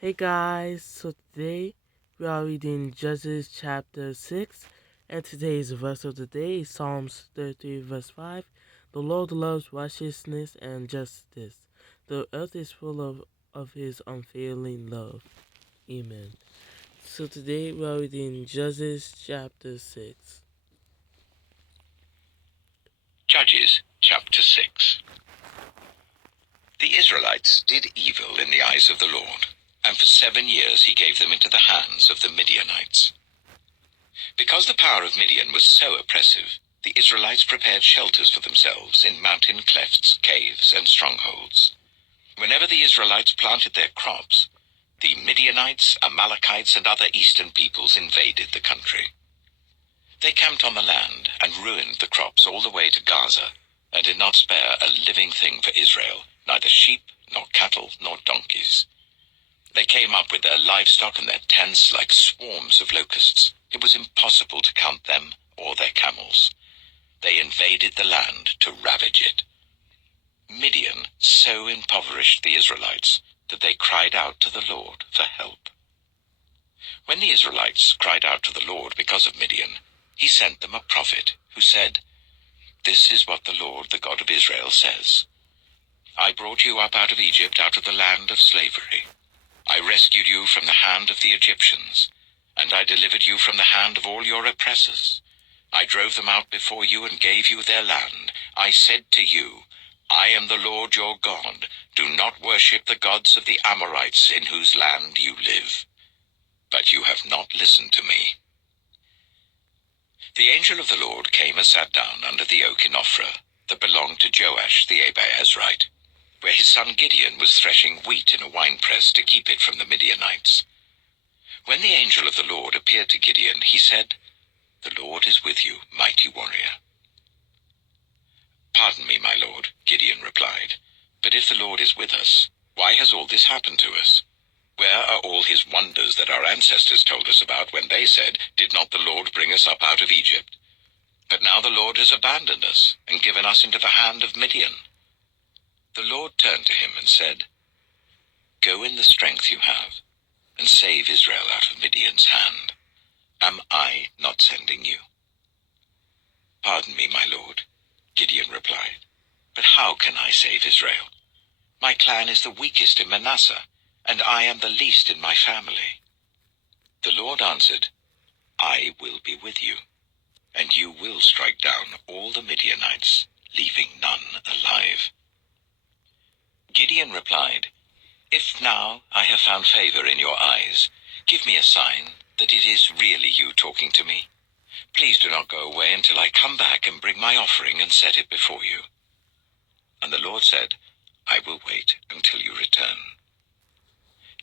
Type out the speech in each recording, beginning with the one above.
Hey guys, so today we are reading Judges chapter 6, and today's verse of the day is Psalms 33 verse 5. The Lord loves righteousness and justice. The earth is full of his unfailing love. Amen. So today we are reading Judges chapter 6. Judges chapter 6. The Israelites did evil in the eyes of the Lord, and for 7 years he gave them into the hands of the Midianites. Because the power of Midian was so oppressive, the Israelites prepared shelters for themselves in mountain clefts, caves, and strongholds. Whenever the Israelites planted their crops, the Midianites, Amalekites, and other eastern peoples invaded the country. They camped on the land and ruined the crops all the way to Gaza, and did not spare a living thing for Israel, neither sheep, nor cattle, nor donkeys. They came up with their livestock and their tents like swarms of locusts. It was impossible to count them or their camels. They invaded the land to ravage it. Midian so impoverished the Israelites that they cried out to the Lord for help. When the Israelites cried out to the Lord because of Midian, he sent them a prophet who said, "This is what the Lord, the God of Israel, says. I brought you up out of Egypt, out of the land of slavery. I rescued you from the hand of the Egyptians, and I delivered you from the hand of all your oppressors. I drove them out before you and gave you their land. I said to you, I am the Lord your God. Do not worship the gods of the Amorites in whose land you live. But you have not listened to me." The angel of the Lord came and sat down under the oak in Ophrah that belonged to Joash the Abiezrite, where his son Gideon was threshing wheat in a winepress to keep it from the Midianites. When the angel of the Lord appeared to Gideon, he said, "The Lord is with you, mighty warrior." "Pardon me, my lord," Gideon replied, "but if the Lord is with us, why has all this happened to us? Where are all his wonders that our ancestors told us about when they said, 'Did not the Lord bring us up out of Egypt?' But now the Lord has abandoned us and given us into the hand of Midian." The Lord turned to him and said, "Go in the strength you have, and save Israel out of Midian's hand. Am I not sending you?" "Pardon me, my lord," Gideon replied, "but how can I save Israel? My clan is the weakest in Manasseh, and I am the least in my family." The Lord answered, "I will be with you, and you will strike down all the Midianites, leaving none alive." Gideon replied, "If now I have found favor in your eyes, give me a sign that it is really you talking to me. Please do not go away until I come back and bring my offering and set it before you." And the Lord said, "I will wait until you return."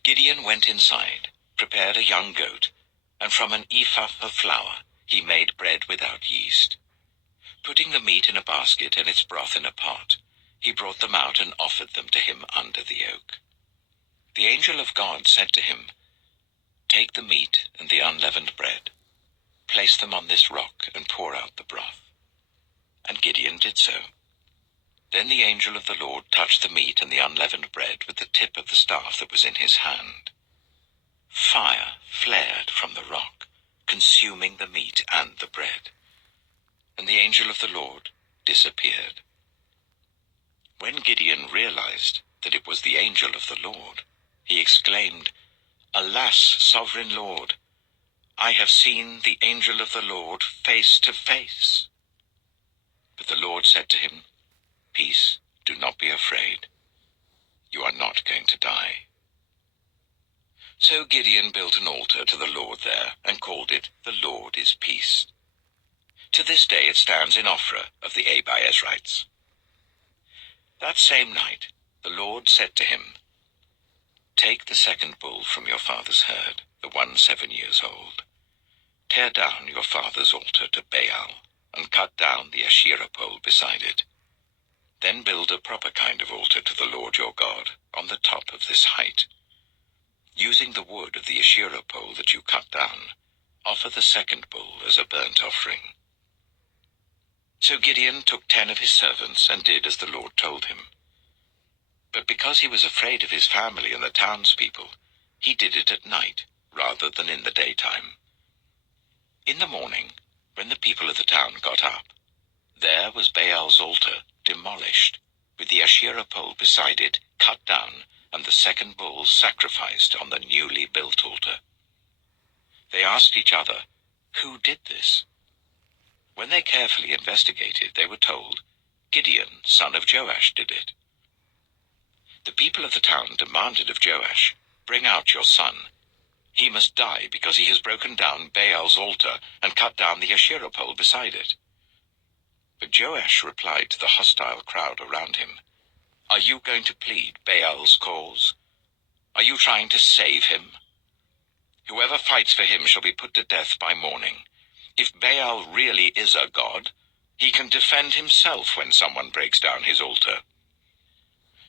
Gideon went inside, prepared a young goat, and from an ephah of flour he made bread without yeast. Putting the meat in a basket and its broth in a pot, he brought them out and offered them to him under the oak. The angel of God said to him, "Take the meat and the unleavened bread, place them on this rock and pour out the broth." And Gideon did so. Then the angel of the Lord touched the meat and the unleavened bread with the tip of the staff that was in his hand. Fire flared from the rock, consuming the meat and the bread, and the angel of the Lord disappeared. When Gideon realized that it was the angel of the Lord, he exclaimed, "Alas, sovereign Lord, I have seen the angel of the Lord face to face." But the Lord said to him, "Peace, do not be afraid. You are not going to die." So Gideon built an altar to the Lord there and called it, "The Lord is Peace." To this day it stands in Ophrah of the Abiezrites. That same night the Lord said to him, "Take the second bull from your father's herd, the one 7 years old. Tear down your father's altar to Baal, and cut down the Asherah pole beside it. Then build a proper kind of altar to the Lord your God on the top of this height. Using the wood of the Asherah pole that you cut down, offer the second bull as a burnt offering." So Gideon took 10 of his servants and did as the Lord told him. But because he was afraid of his family and the townspeople, He did it at night rather than in the daytime. In the morning, when the people of the town got up, there was Baal's altar demolished, with the Asherah pole beside it cut down, and the second bull sacrificed on the newly built altar. They asked each other, "Who did this?" When they carefully investigated, they were told, "Gideon, son of Joash, did it." The people of the town demanded of Joash, "Bring out your son. He must die because he has broken down Baal's altar and cut down the Asherah pole beside it." But Joash replied to the hostile crowd around him, "Are you going to plead Baal's cause? Are you trying to save him? Whoever fights for him shall be put to death by morning. If Baal really is a god, he can defend himself when someone breaks down his altar."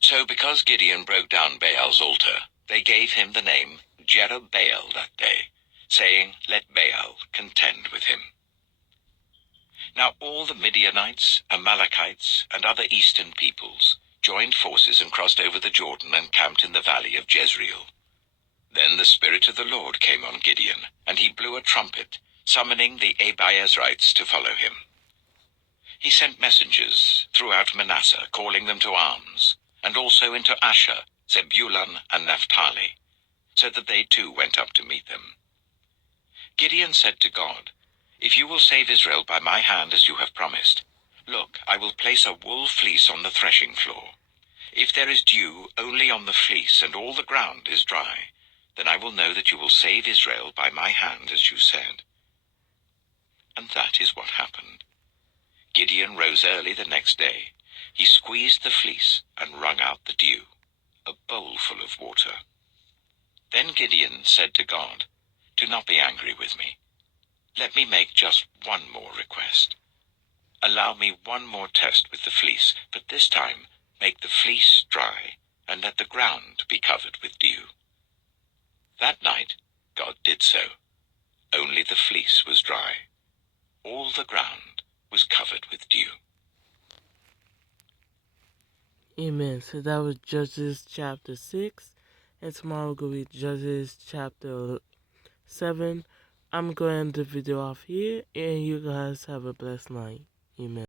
So because Gideon broke down Baal's altar, they gave him the name Jerubbaal that day, saying, "Let Baal contend with him." Now all the Midianites, Amalekites, and other eastern peoples joined forces and crossed over the Jordan and camped in the valley of Jezreel. Then the Spirit of the Lord came on Gideon, and he blew a trumpet, summoning the Abiezrites to follow him. He sent messengers throughout Manasseh, calling them to arms, and also into Asher, Zebulun, and Naphtali, so that they too went up to meet them. Gideon said to God, "If you will save Israel by my hand as you have promised, look, I will place a wool fleece on the threshing floor. If there is dew only on the fleece and all the ground is dry, then I will know that you will save Israel by my hand as you said." And that is what happened. Gideon rose early the next day. He squeezed the fleece and wrung out the dew, a bowl full of water. Then Gideon said to God, "Do not be angry with me. Let me make just one more request. Allow me one more test with the fleece, but this time make the fleece dry and let the ground be covered with dew." That night God did so. Only the fleece was dry. All the ground was covered with dew. Amen. So that was Judges chapter 6. And tomorrow we're going to read Judges chapter 7. I'm going to end the video off here. And you guys have a blessed night. Amen.